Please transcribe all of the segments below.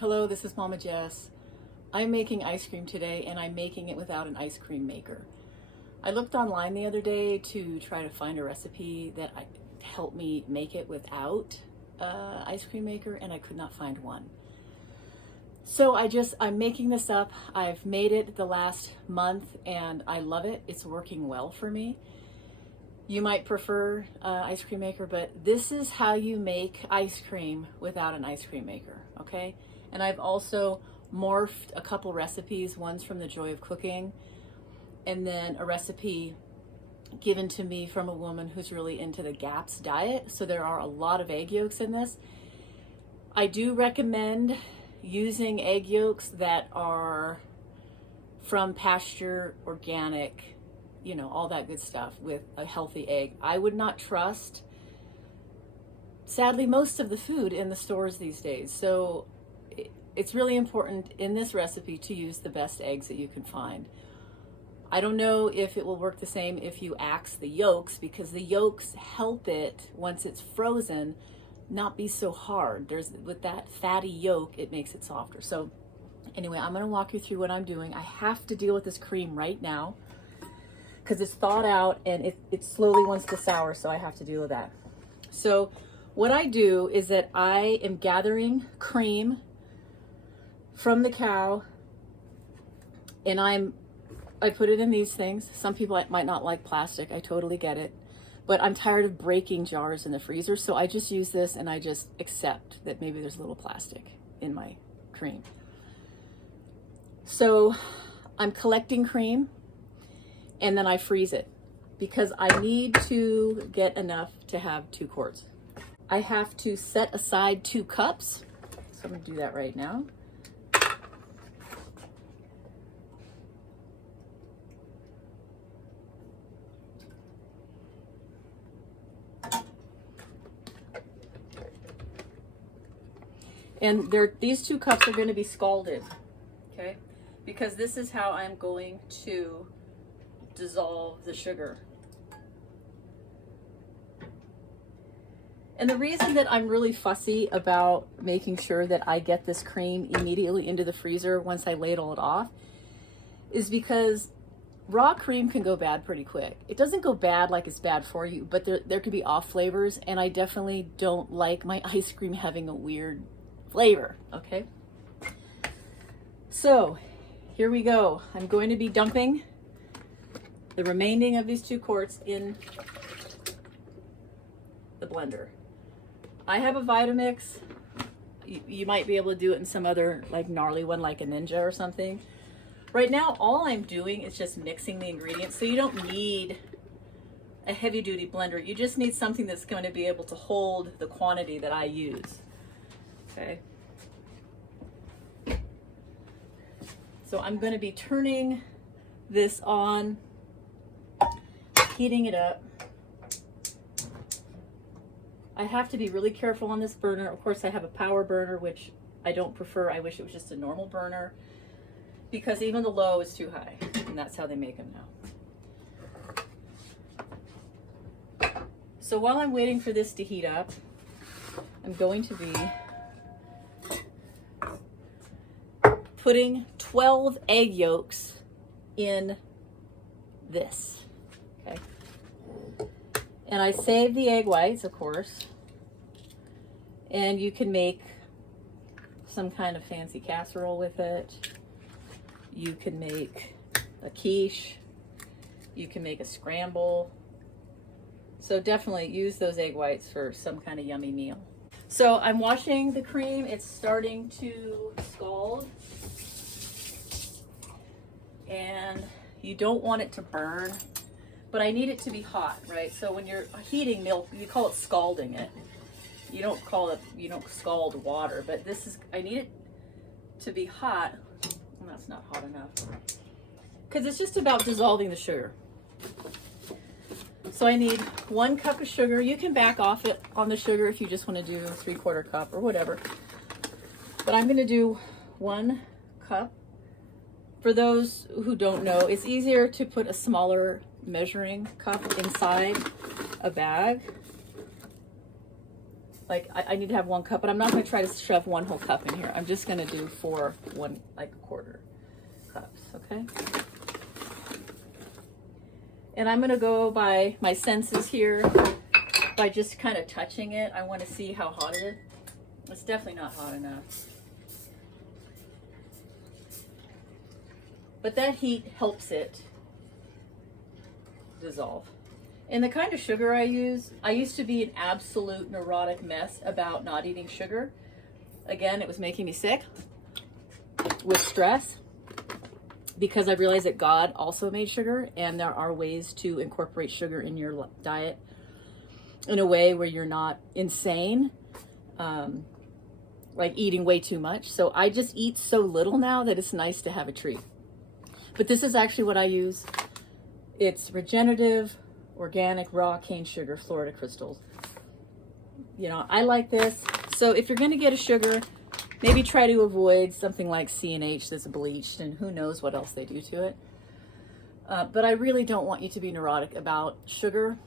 Hello, this is Mama Jess. I'm making ice cream today and I'm making it without an ice cream maker. I looked online the other day to try to find a recipe that helped me make it without ice cream maker and I could not find one. So I'm making this up. I've made it the last month and I love it. It's working well for me. You might prefer ice cream maker, but this is how you make ice cream without an ice cream maker, okay? And I've also morphed a couple recipes. One's from The Joy of Cooking, and then a recipe given to me from a woman who's really into the GAPS diet. So there are a lot of egg yolks in this. I do recommend using egg yolks that are from pasture, organic, you know, all that good stuff with a healthy egg. I would not trust, sadly, most of the food in the stores these days. So it's really important in this recipe to use the best eggs that you can find. I don't know if it will work the same if you axe the yolks, because the yolks help it, once it's frozen, not be so hard. With that fatty yolk, it makes it softer. So anyway, I'm gonna walk you through what I'm doing. I have to deal with this cream right now because it's thawed out and it slowly wants to sour, so I have to deal with that. So what I do is that I am gathering cream from the cow, and I put it in these things. Some people might not like plastic. I totally get it. But I'm tired of breaking jars in the freezer, so I just use this and I just accept that maybe there's a little plastic in my cream. So I'm collecting cream and then I freeze it because I need to get enough to have 2 quarts. I have to set aside 2 cups. So I'm gonna do that right now. And these 2 cups are going to be scalded, okay? Because this is how I'm going to dissolve the sugar. And the reason that I'm really fussy about making sure that I get this cream immediately into the freezer once I ladle it off is because raw cream can go bad pretty quick. It doesn't go bad like it's bad for you, but there could be off flavors, and I definitely don't like my ice cream having a weird flavor, okay? So here we go. I'm going to be dumping the remaining of these 2 quarts in the blender. I have a Vitamix. You might be able to do it in some other like gnarly one like a Ninja or something. Right now, all I'm doing is just mixing the ingredients, so you don't need a heavy duty blender. You just need something that's going to be able to hold the quantity that I use. Okay. So I'm going to be turning this on, heating it up. I have to be really careful on this burner. Of course, I have a power burner, which I don't prefer. I wish it was just a normal burner because even the low is too high, and that's how they make them now. So while I'm waiting for this to heat up, I'm going to be putting 12 egg yolks in this, okay? And I save the egg whites, of course, and you can make some kind of fancy casserole with it. You can make a quiche. You can make a scramble. So definitely use those egg whites for some kind of yummy meal. So I'm washing the cream. It's starting to scald. And you don't want it to burn, but I need it to be hot, right? So when you're heating milk, you call it scalding it. You don't scald water, but I need it to be hot. Well, that's not hot enough. Because it's just about dissolving the sugar. So I need 1 cup of sugar. You can back off it on the sugar if you just want to do 3/4 cup or whatever. But I'm going to do 1 cup. For those who don't know, it's easier to put a smaller measuring cup inside a bag. like I need to have 1 cup, but I'm not going to try to shove 1 whole cup in here. I'm just going to do 4, like 1/4 cups, okay? And I'm going to go by my senses here by just kind of touching it. I want to see how hot it is. It's definitely not hot enough. But that heat helps it dissolve. And the kind of sugar I use, I used to be an absolute neurotic mess about not eating sugar. Again, it was making me sick with stress because I realized that God also made sugar, and there are ways to incorporate sugar in your diet in a way where you're not insane, like eating way too much. So I just eat so little now that it's nice to have a treat. But this is actually what I use. It's regenerative, organic, raw cane sugar, Florida crystals. You know, I like this. So if you're going to get a sugar, maybe try to avoid something like C&H that's bleached, and who knows what else they do to it. But I really don't want you to be neurotic about sugar.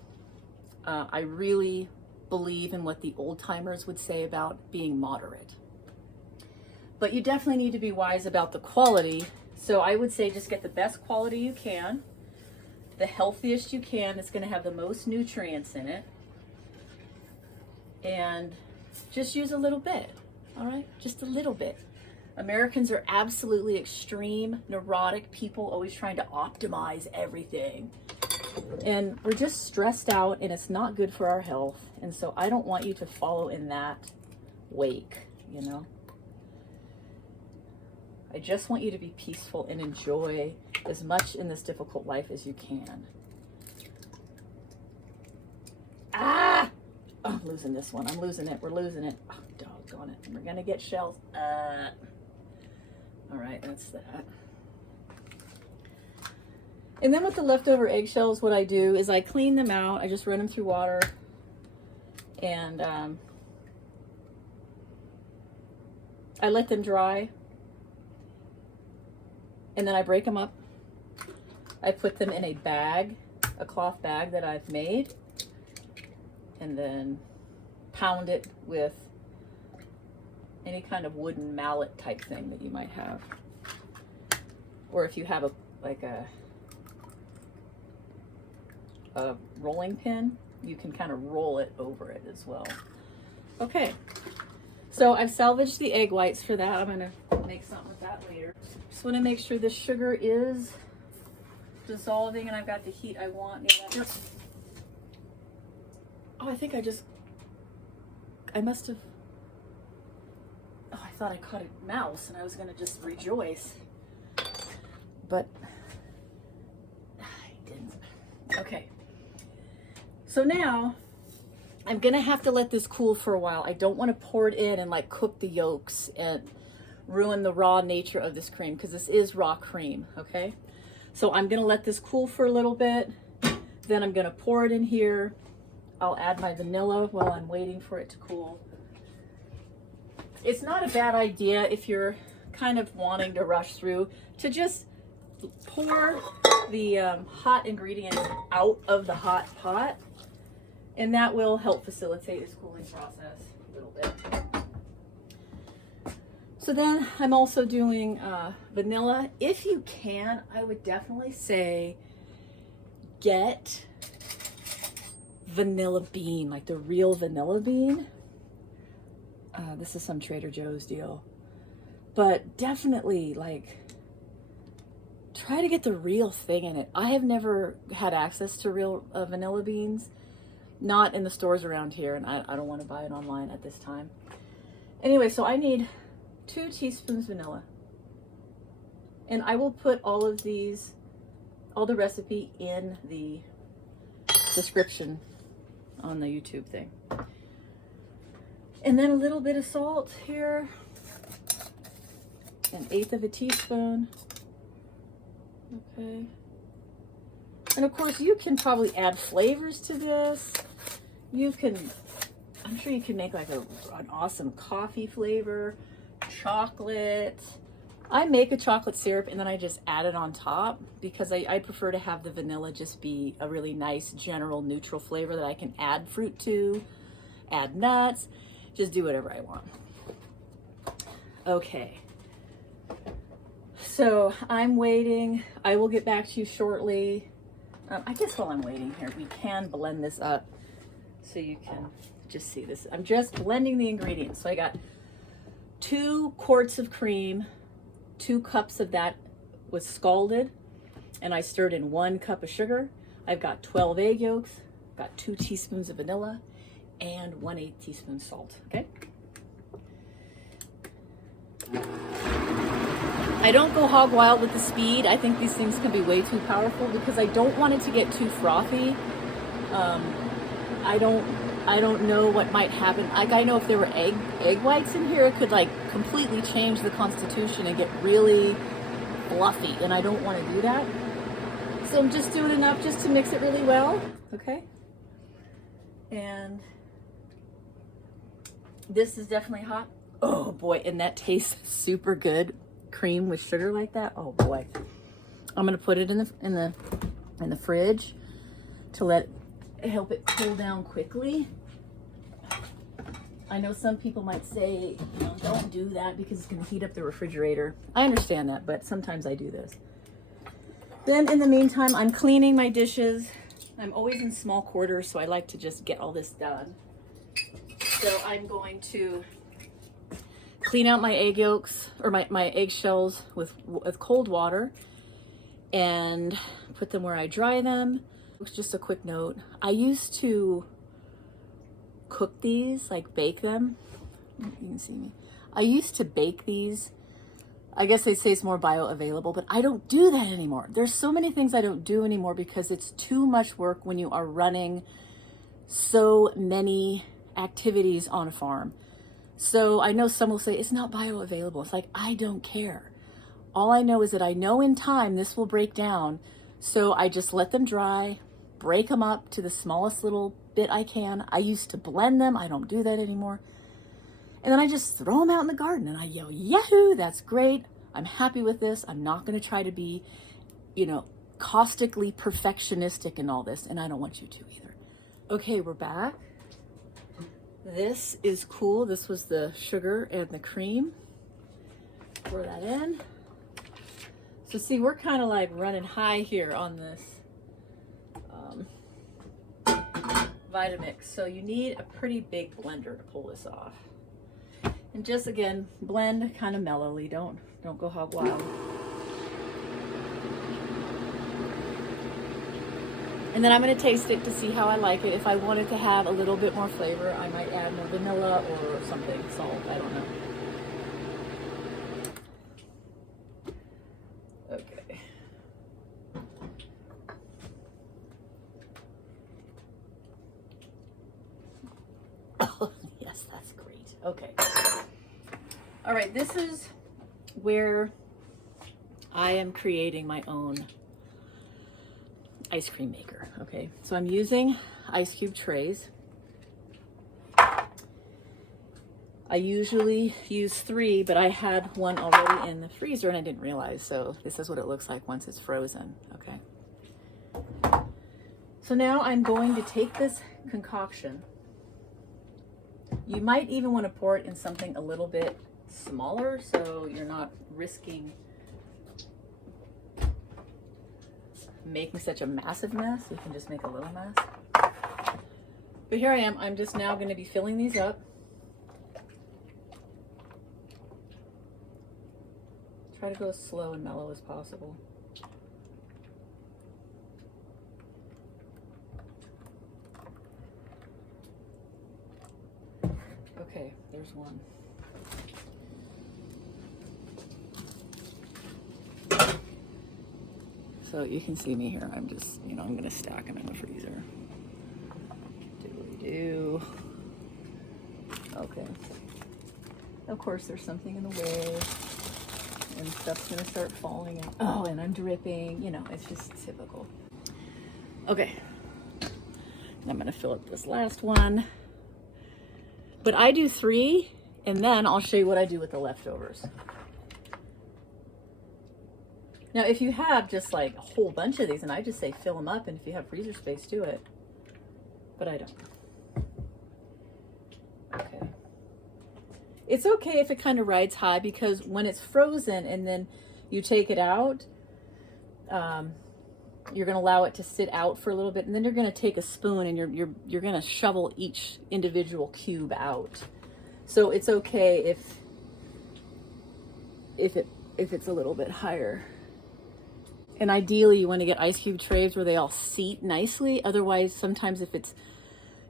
I really believe in what the old timers would say about being moderate. But you definitely need to be wise about the quality. So I would say just get the best quality you can, the healthiest you can. It's going to have the most nutrients in it. And just use a little bit, all right? Just a little bit. Americans are absolutely extreme, neurotic people, always trying to optimize everything. And we're just stressed out, and it's not good for our health. And so I don't want you to follow in that wake, you know? I just want you to be peaceful and enjoy as much in this difficult life as you can. Ah! Oh, I'm losing this one. I'm losing it. We're losing it. Oh, doggone it. We're going to get shells. All right, that's that. And then with the leftover eggshells, what I do is I clean them out. I just run them through water. And I let them dry. And then I break them up. I put them in a bag, a cloth bag that I've made. And then pound it with any kind of wooden mallet type thing that you might have. Or if you have a rolling pin, you can kind of roll it over it as well. Okay, so I've salvaged the egg whites for that. I'm gonna make something with that later. Just want to make sure the sugar is dissolving and I've got the heat I want. Yep. Oh, I think I must have, oh, I thought I caught a mouse and I was gonna just rejoice. But I didn't. Okay. So now I'm gonna have to let this cool for a while. I don't want to pour it in and like cook the yolks and ruin the raw nature of this cream, because this is raw cream, okay? So I'm gonna let this cool for a little bit. Then I'm gonna pour it in here. I'll add my vanilla while I'm waiting for it to cool. It's not a bad idea if you're kind of wanting to rush through to just pour the hot ingredients out of the hot pot, and that will help facilitate this cooling process a little bit. So then I'm also doing vanilla. If you can, I would definitely say get vanilla bean, like the real vanilla bean. This is some Trader Joe's deal, but definitely like try to get the real thing in it. I have never had access to real vanilla beans, not in the stores around here, and I don't want to buy it online at this time. Anyway, so I need 2 teaspoons vanilla, and I will put all of these, all the recipe in the description on the YouTube thing. And then a little bit of salt here, 1/8 of a teaspoon. Okay. And of course you can probably add flavors to this. You can, I'm sure you can make like an awesome coffee flavor, chocolate. I make a chocolate syrup and then I just add it on top because I prefer to have the vanilla just be a really nice general neutral flavor that I can add fruit to, add nuts. just do whatever I want. Okay. So I'm waiting. I will get back to you shortly. I guess while I'm waiting here, we can blend this up so you can just see this. I'm just blending the ingredients. So I got 2 quarts of cream, 2 cups of that was scalded, and I stirred in 1 cup of sugar. I've got 12 egg yolks, got 2 teaspoons of vanilla, and 1/8 teaspoon salt, okay? I don't go hog wild with the speed. I think these things can be way too powerful because I don't want it to get too frothy. I don't know what might happen. Like, I know if there were egg whites in here, it could like completely change the constitution and get really fluffy, and I don't want to do that. So I'm just doing enough just to mix it really well, okay? And this is definitely hot. Oh boy, and that tastes super good. Cream with sugar like that. Oh boy. I'm gonna put it in the fridge to help it cool down quickly. I know some people might say, you know, don't do that because it's gonna heat up the refrigerator. I understand that, but sometimes I do this. Then in the meantime, I'm cleaning my dishes. I'm always in small quarters, so I like to just get all this done. So I'm going to clean out my egg yolks or my eggshells with cold water and put them where I dry them. Just a quick note, I used to cook these, like bake them. You can see me. I used to bake these. I guess they say it's more bioavailable, but I don't do that anymore. There's so many things I don't do anymore because it's too much work when you are running so many activities on a farm. So I know some will say it's not bioavailable. It's like, I don't care. All I know is that I know in time this will break down. So I just let them dry, break them up to the smallest little bit I can. I used to blend them. I don't do that anymore. And then I just throw them out in the garden and I yell, yahoo, that's great. I'm happy with this. I'm not going to try to be, you know, caustically perfectionistic in all this. And I don't want you to either. Okay, we're back. This is cool. This was the sugar and the cream. Pour that in. So see, we're kind of like running high here on this Vitamix. So you need a pretty big blender to pull this off. And just again, blend kind of mellowly. Don't go hog wild. And then I'm going to taste it to see how I like it. If I wanted to have a little bit more flavor, I might add more vanilla or something, salt, I don't know. Okay. Oh, yes, that's great. Okay. All right, this is where I am creating my own ice cream maker. Okay, so I'm using ice cube trays. I usually use 3, but I had one already in the freezer and I didn't realize. So this is what it looks like once it's frozen. Okay. So now I'm going to take this concoction. You might even want to pour it in something a little bit smaller so you're not risking making such a massive mess. You can just make a little mess. But here I am. I'm just now going to be filling these up. Try to go as slow and mellow as possible. Okay, there's one. So you can see me here. I'm just, you know, I'm going to stack them in the freezer. Do. Okay. Of course, there's something in the way. And stuff's going to start falling. And, oh, and I'm dripping. You know, it's just typical. Okay. I'm going to fill up this last one. But I do 3, and then I'll show you what I do with the leftovers. Now, if you have just like a whole bunch of these, and I just say fill them up, and if you have freezer space, do it. But I don't. Okay. It's okay if it kind of rides high, because when it's frozen and then you take it out, you're going to allow it to sit out for a little bit, and then you're going to take a spoon and you're going to shovel each individual cube out. So it's okay if it's a little bit higher. And ideally you want to get ice cube trays where they all seat nicely. Otherwise, sometimes if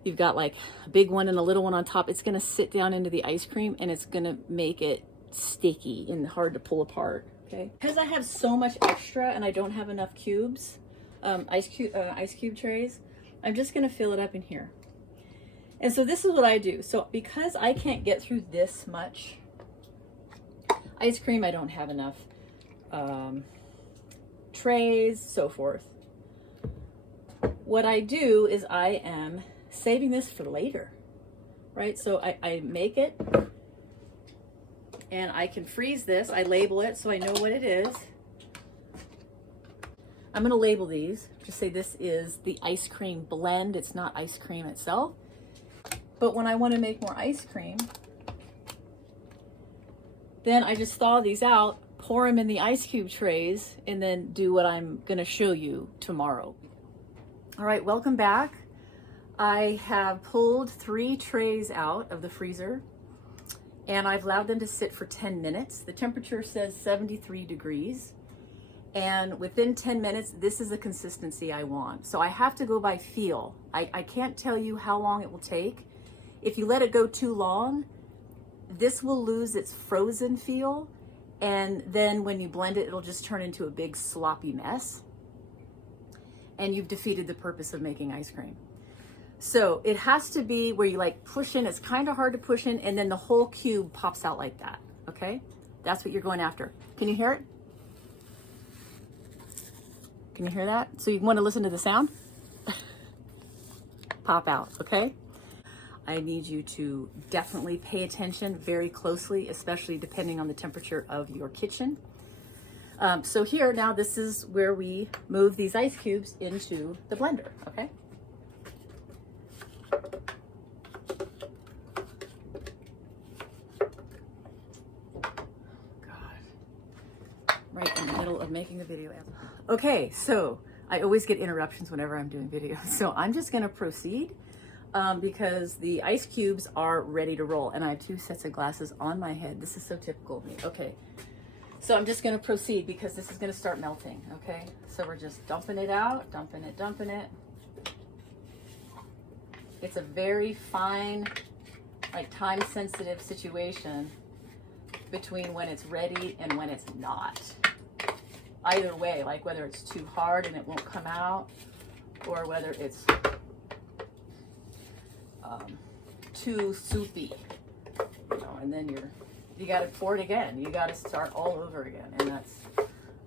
you've got like a big one and a little one on top, it's going to sit down into the ice cream and it's going to make it sticky and hard to pull apart. Okay, because I have so much extra and I don't have enough cubes, ice cube trays, I'm just going to fill it up in here. And so this is what I do. So because I can't get through this much ice cream, I don't have enough trays, so forth. What I do is I am saving this for later, right? So I make it and I can freeze this. I label it so I know what it is. I'm going to label these, just say this is the ice cream blend. It's not ice cream itself. But when I want to make more ice cream, then I just thaw these out, pour them in the ice cube trays, and then do what I'm going to show you tomorrow. All right, welcome back. I have pulled 3 trays out of the freezer and I've allowed them to sit for 10 minutes. The temperature says 73 degrees. And within 10 minutes, this is the consistency I want. So I have to go by feel. I can't tell you how long it will take. If you let it go too long, this will lose its frozen feel. And then when you blend it, it'll just turn into a big sloppy mess. And you've defeated the purpose of making ice cream. So it has to be where you like push in, it's kind of hard to push in, and then the whole cube pops out like that, okay? That's what you're going after. Can you hear it? Can you hear that? So you want to listen to the sound? Pop out, okay? I need you to definitely pay attention very closely, especially depending on the temperature of your kitchen. So here, now this is where we move these ice cubes into the blender, okay? Right in the middle of making the video. Okay, so I always get interruptions whenever I'm doing videos. So I'm just gonna proceed because the ice cubes are ready to roll and I have 2 sets of glasses on my head. This is so typical of me. Okay, so I'm just gonna proceed because this is gonna start melting, okay? So we're just dumping it out, dumping it. It's a very fine, like time-sensitive situation between when it's ready and when it's not. Either way, like whether it's too hard and it won't come out, or whether it's too soupy, you know, and then you got to pour it again. You got to start all over again, and that's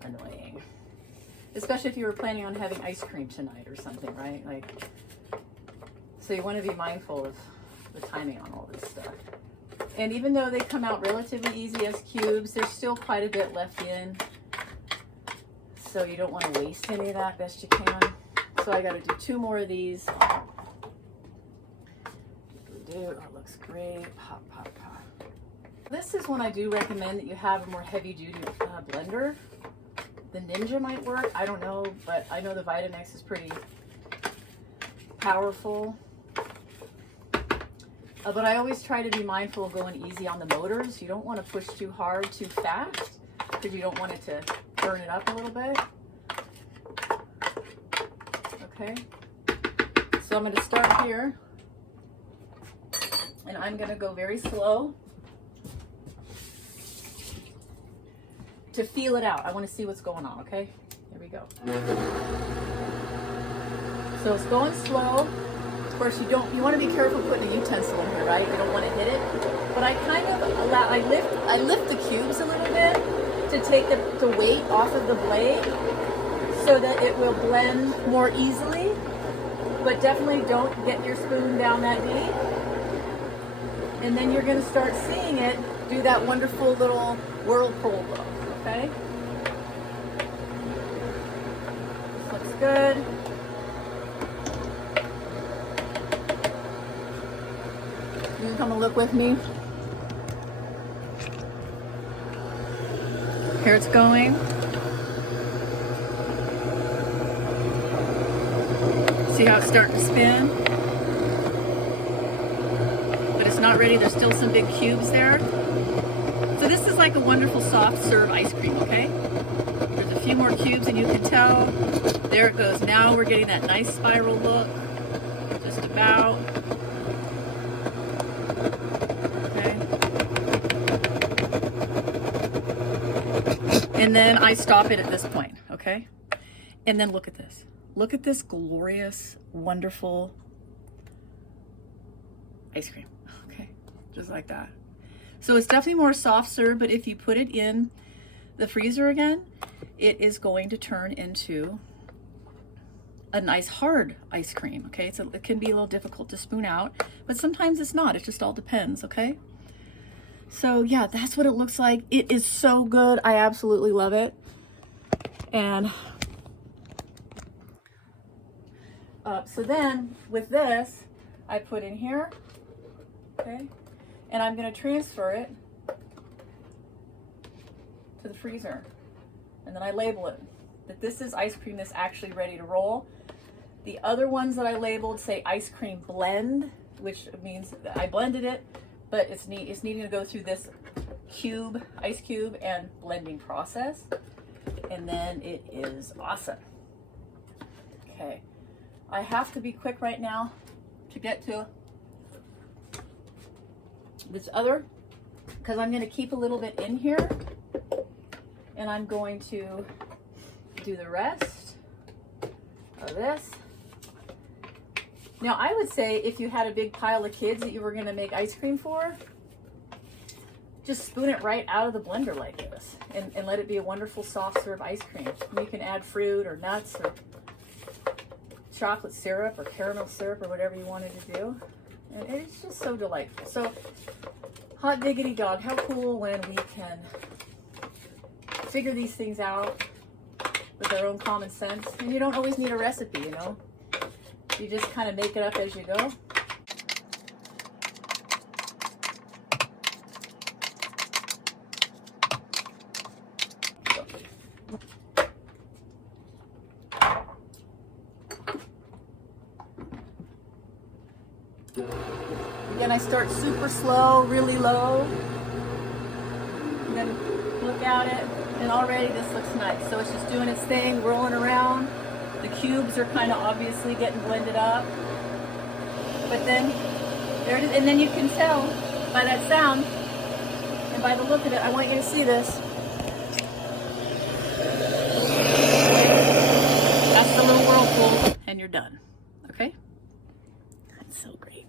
annoying. Especially if you were planning on having ice cream tonight or something, right? Like, so you want to be mindful of the timing on all this stuff. And even though they come out relatively easy as cubes, there's still quite a bit left in. So you don't want to waste any of that best you can. So I got to do 2 more of these. We do. It looks great. Pop, pop, pop. This is when I do recommend that you have a more heavy-duty blender. The Ninja might work. I don't know, but I know the Vitamix is pretty powerful. But I always try to be mindful of going easy on the motors. You don't want to push too hard, too fast, because you don't want it to burn it up a little bit. Okay, so I'm going to start here, and I'm going to go very slow to feel it out. I want to see what's going on, okay? Here we go. So it's going slow. Of course, you want to be careful putting a utensil in here, right? You don't want to hit it. But I kind of allow, I lift the cubes a little bit to take the weight off of the blade so that it will blend more easily. But definitely don't get your spoon down that deep. And then you're going to start seeing it do that wonderful little whirlpool look, okay? This looks good. You can come and look with me. Here it's going. See how it's starting to spin? But it's not ready. There's still some big cubes there. So this is like a wonderful soft serve ice cream, okay? There's a few more cubes and you can tell. There it goes. Now we're getting that nice spiral look. Just about. Okay. And then I stop it at this point, okay? And then look at this. Look at this glorious, wonderful ice cream, okay? Just like that. So it's definitely more soft serve, but if you put it in the freezer again, it is going to turn into a nice hard ice cream, okay? So it can be a little difficult to spoon out, but sometimes it's not. It just all depends, okay? So yeah, that's what it looks like. It is so good. I absolutely love it. And so then with this, I put in here, okay? And I'm gonna transfer it to the freezer. And then I label it that this is ice cream that's actually ready to roll. The other ones that I labeled say ice cream blend, which means that I blended it, but it's needing to go through this ice cube and blending process. And then it is awesome. Okay, I have to be quick right now to get to this other, because I'm going to keep a little bit in here and I'm going to do the rest of this. Now I would say if you had a big pile of kids that you were going to make ice cream for, just spoon it right out of the blender like this and let it be a wonderful soft serve ice cream. And you can add fruit or nuts or chocolate syrup or caramel syrup or whatever you wanted to do. And it's just so delightful. So hot diggity dog, how cool when we can figure these things out with our own common sense. And you don't always need a recipe, you know. You just kind of make it up as you go. Again, I start super slow, really low, and then look at it, and already this looks nice. So it's just doing its thing, rolling around. The cubes are kind of obviously getting blended up. But then, there it is, and then you can tell by that sound, and by the look of it, I want you to see this. That's the little whirlpool, and you're done, okay? That's so great.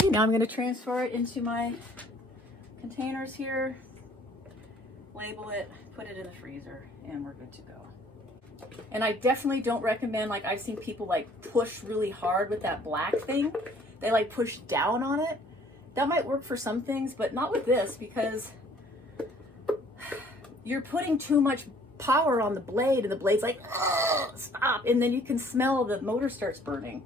Okay, now I'm going to transfer it into my containers here, label it, put it in the freezer, and we're good to go. And I definitely don't recommend, like I've seen people like push really hard with that black thing. They like push down on it. That might work for some things, but not with this, because you're putting too much power on the blade and the blade's like, stop. And then you can smell the motor starts burning.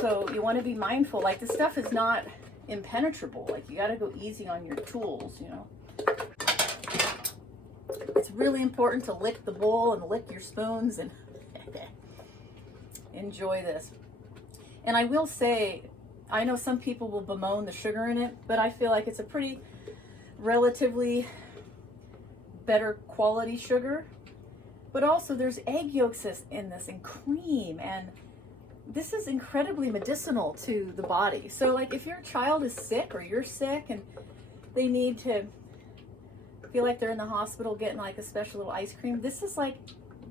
So you want to be mindful, like this stuff is not impenetrable. Like you got to go easy on your tools, you know. It's really important to lick the bowl and lick your spoons and enjoy this. And I will say, I know some people will bemoan the sugar in it, but I feel like it's a pretty relatively better quality sugar. But also there's egg yolks in this and cream, and this is incredibly medicinal to the body. So like if your child is sick or you're sick and they need to feel like they're in the hospital getting like a special little ice cream, this is like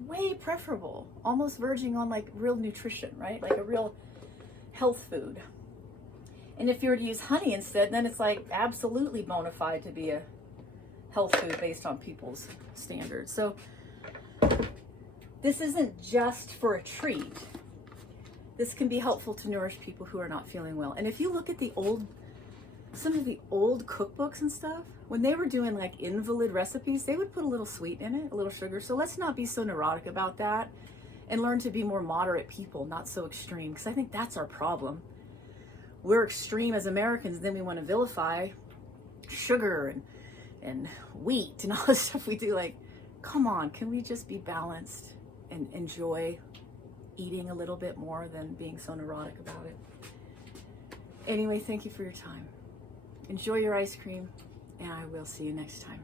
way preferable, almost verging on like real nutrition, right? Like a real health food. And if you were to use honey instead, then it's like absolutely bona fide to be a health food based on people's standards. So this isn't just for a treat. This can be helpful to nourish people who are not feeling well. And if you look at some of the old cookbooks and stuff, when they were doing like invalid recipes, they would put a little sweet in it, a little sugar. So let's not be so neurotic about that and learn to be more moderate people, not so extreme, because I think that's our problem. We're extreme as Americans, then we want to vilify sugar and and wheat and all the stuff we do. Like, come on, can we just be balanced and enjoy eating a little bit more than being so neurotic about it? Anyway, thank you for your time. Enjoy your ice cream, and I will see you next time.